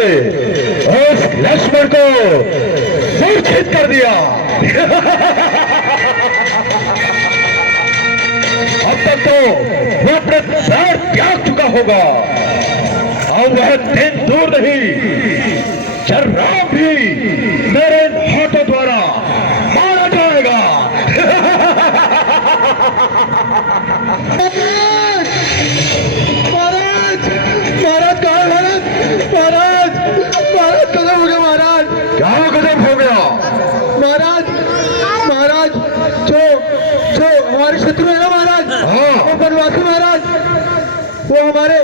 उस लक्ष्मण को मूर्छित कर दिया। अब तक तो वो अपने प्राण त्याग चुका होगा और वह दिन दूर नहीं जब राम भी मेरे हाथों द्वारा मारा जाएगा। महाराज महाराज कहाँ महाराज महाराज महाराज कदम हो गया महाराज। क्या गजब हो गया महाराज महाराज जो जो हमारे शत्रु है ना महाराज, हाँ। वो बनवासी महाराज, वो हमारे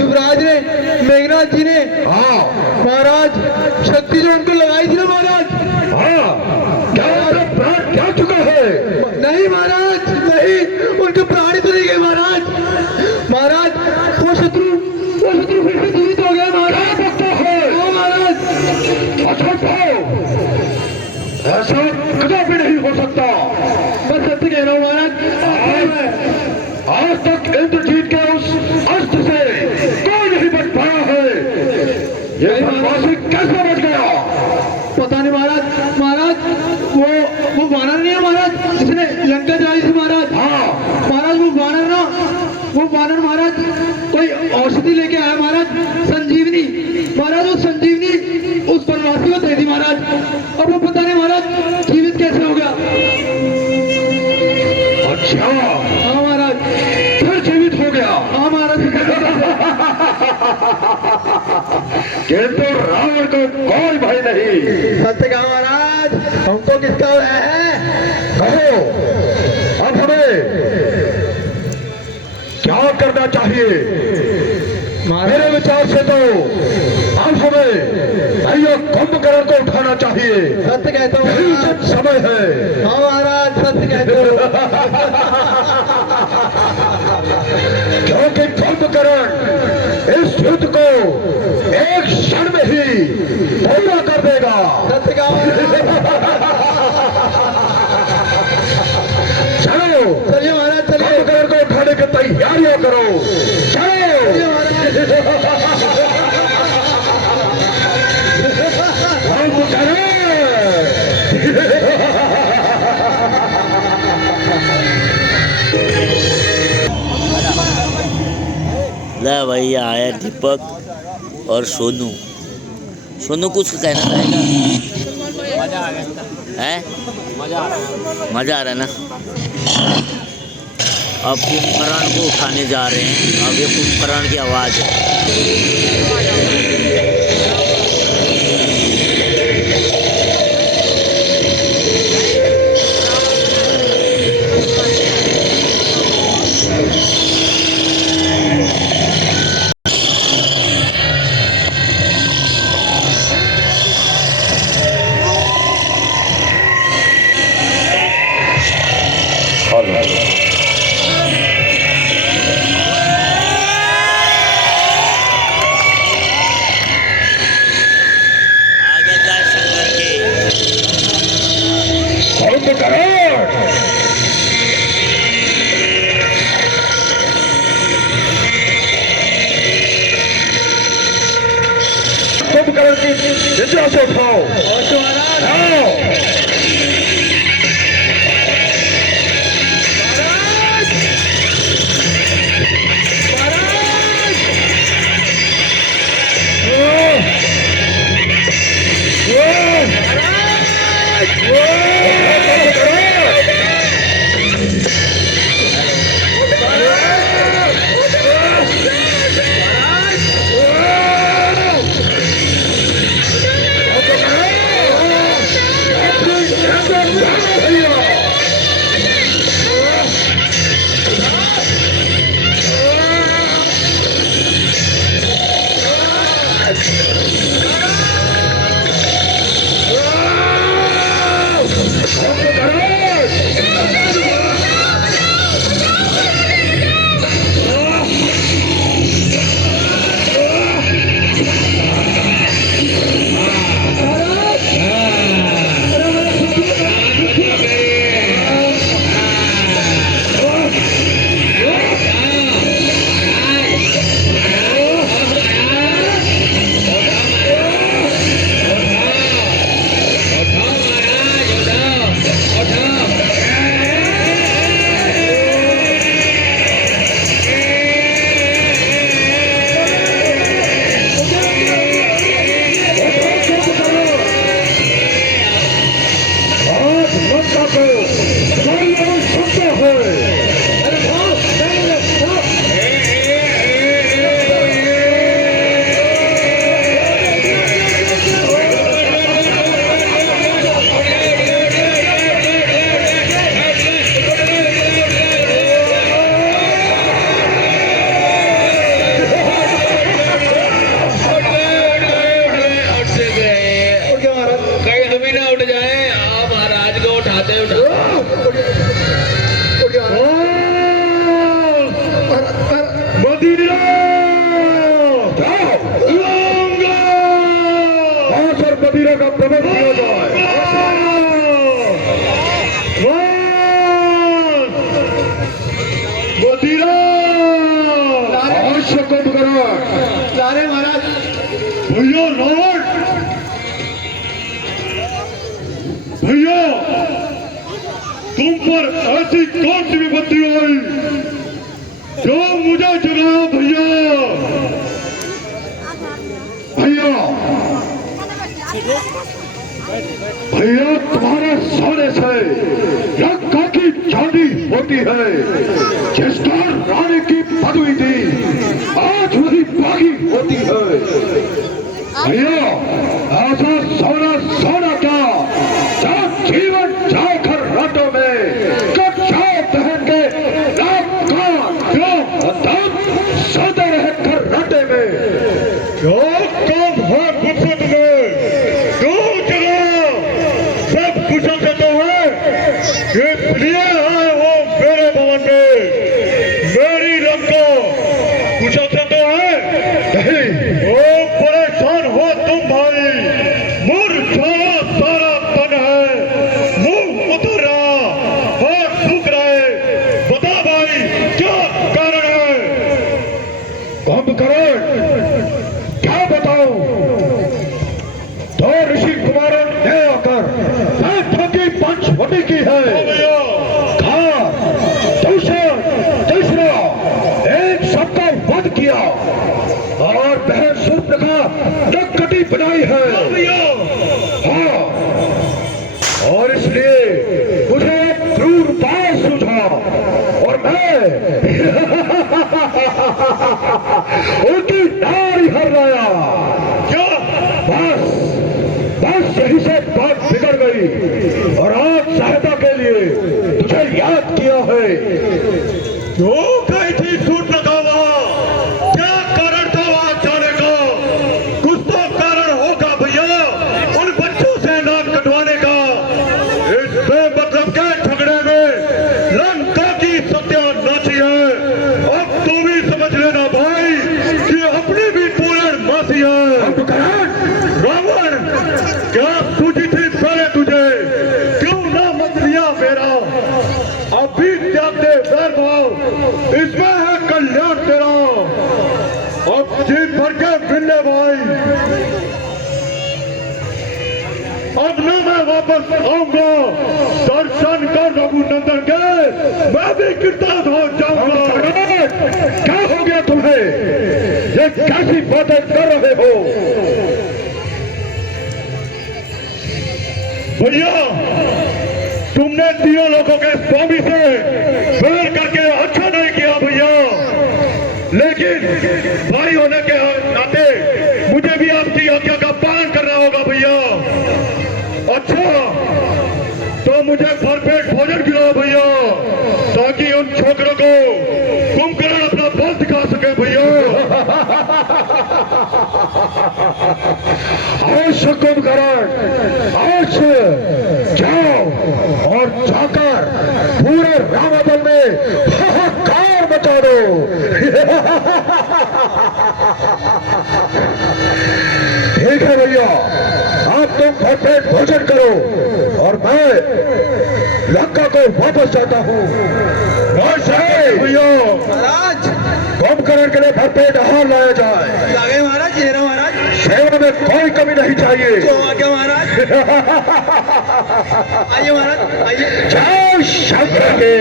युवराज ने मेघनाथ जी ने हाँ महाराज शक्ति जो उनको लगाई थी ना महाराज। हाँ क्या उनका प्राण त्याग चुका है? नहीं महाराज नहीं, उनके प्राण ही तो नहीं गए महाराज। महाराज वो शत्रु फिर से जीवित हो गए महाराज। हाँ महाराज। अच्छा ऐसा कदापि नहीं हो सकता। मैं सत्य कह रहा हूँ महाराज। आज तक इंद्रजीत के उस अस्त्र से कोई नहीं बच पाया है। ये बनवासी कैसे बच गया? पता नहीं महाराज। महाराज वो वानर नहीं है महाराज जिसने लंका जलाई थी महाराज। हाँ महाराज वो वानर महाराज कोई औषधि लेके आया महाराज, संजीवनी। महाराज वो संजीवनी उस बनवासी को दे दी महाराज। अब वो पता नहीं महाराज जीवित कैसे हो गया। अच्छा हाँ महाराज। फिर जीवित हो गया। हाँ महाराज। किंतु रावण को कोई भय नहीं। सत्य कहा महाराज, हमको किसका भय है? कहो अब हमें क्या करना चाहिए? मेरे विचार से तो अब हमें भैया कुंभकर्ण को उठाना चाहिए। सत्य कहता हूँ यही महाराज। उचित समय है। हाँ महाराज सत्य कहते हो। क्योंकि कुंभकर्ण इस युद्ध को एक क्षण में ही पूरा कर देगा। सत्य कहा चलो चलिए महाराज चलिए। कुंभकर्ण को उठाने की तैयारियां करो। चलिए महाराज। ला भैया आया दीपक और सोनू। सोनू कुछ कहना चाहेगा? है मजा आ रहा है ना। अब कुंभकर्ण को उठाने जा रहे हैं। अब ये कुंभकर्ण की आवाज़ है। आगे जाए शंकर के। कुंभकर्ण की निद्रा से उठाओ। आओ। वीरों का प्रबंध किया जाए। आवश्यक उपकरण लारे महाराज। भैया लॉर्ड, भैया तुम पर ऐसी कौन सी विपत्ति आई जो मुझे जगाया भैया? भैया भैया तुम्हारे सोने से लंका की चांदी होती है। जिसका रानी की पदवी थी आज वही बागी होती है। भैया ऐसा सोना सोना क्या जब जीवन जाकर रातों में कच्चा पहन के सोते रहे कर राते में क्यों कम है मुझसे तुम्हें? क्यों जगह सब कुशल से तो है इसलिए है वो मेरे भवन में मेरी लंका कुशल से तो है नहीं। ओ परेशान हो तुम भाई, मुरझाया सारा तन है, मुंह उतर रहा, हाथ सूख रहे, बता भाई क्या कारण है? कुंभकर्ण क्या बताऊं? दो ऋषि कुमारों ने आकर की पंचवटी की है। दूसरा एक सबका वध किया और बहन सुर्पनखा नक्कटी बनाई है। हाँ, और इसलिए मुझे एक क्रूर उपाय सूझा और मैं उनकी नारी हर लाया। क्या? बस यही से बात बिगड़ गई और आज सहायता के लिए तुझे याद किया है। क्यों गई थी सुर्पनखा वहां? क्या कारण था वहां जाने का? कुछ तो कारण होगा भैया उन बच्चों से नाक कटवाने का। इस बेमतलब के झगड़े में लंका की सत्यानाशी है। अब तू भी समझ लेना भाई कि अपनी भी पूर्ण मासी है। रावण क्या सूझी थी पहले तुझे? क्यों ना मत लिया मेरा? अभी त्याग दे वैर भाव, इसमें है कल्याण तेरा। अब जी भर के मिलने भाई, अब न मैं वापस आऊंगा। दर्शन कर रघुनंदन के मैं भी कृतार्थ हो जाऊंगा। क्या हो गया तुम्हें? ये कैसी बातें कर रहे हो? भैया तुमने तीनों लोगों के स्वामी से बैर करके अच्छा नहीं किया भैया, लेकिन भाई होने के नाते मुझे भी आपकी आज्ञा का पालन करना होगा भैया। अच्छा तो मुझे भरपेट भोजन खिलाओ भैया ताकि उन छोकरों को कुंभकर्ण अपना बल दिखा सके भैया। अवश्य कुंभकर्ण, अवश्य जाओ और जाकर पूरे रामबल में हाहाकार मचा दो। ठीक है भैया, आप तुम भरपेट भोजन करो और मैं लंका को वापस जाता हूँ। भैया महाराज कुंभकर्ण के लिए भरपेट आहार लाया जाए। लागे महाराज, ये रहो महाराज। सेवा में कोई कमी नहीं चाहिए। जो आ गया महाराज। आइए महाराज, आइए। जय शंकर के।